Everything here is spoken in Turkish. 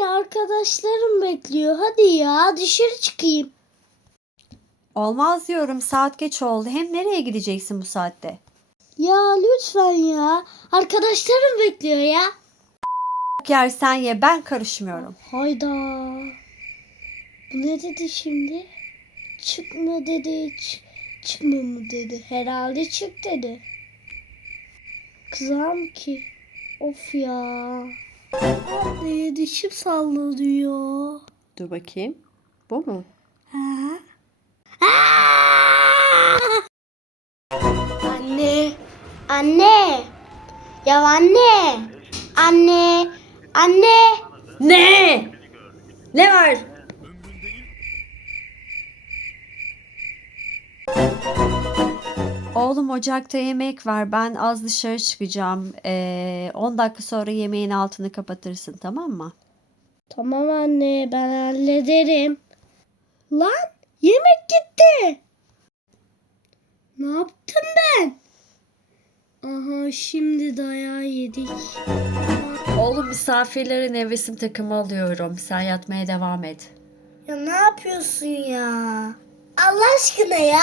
Anne arkadaşlarım bekliyor. Hadi ya dışarı çıkayım. Olmaz diyorum saat geç oldu. Hem nereye gideceksin bu saatte? Ya lütfen ya. Arkadaşlarım bekliyor ya. Yersen ye ben karışmıyorum. Hayda. Bu ne dedi şimdi? Çıkma dedi. Ç- çıkma mı dedi. Herhalde çık dedi. Kızar mı ki? Of ya. Anne dişim sallanıyor. Dur bakayım. Bu mu? Ha? Anne. Anne. Ya anne. Anne. Anne. Ne? Ne var? Oğlum ocakta yemek var. Ben az dışarı çıkacağım. Ee, 10 dakika sonra yemeğin altını kapatırsın tamam mı? Tamam anne ben hallederim. Lan yemek gitti. Ne yaptım ben? Aha şimdi dayağı yedik. Oğlum misafirlerin nevresim takımı alıyorum. Sen yatmaya devam et. Ya ne yapıyorsun ya? Allah aşkına ya.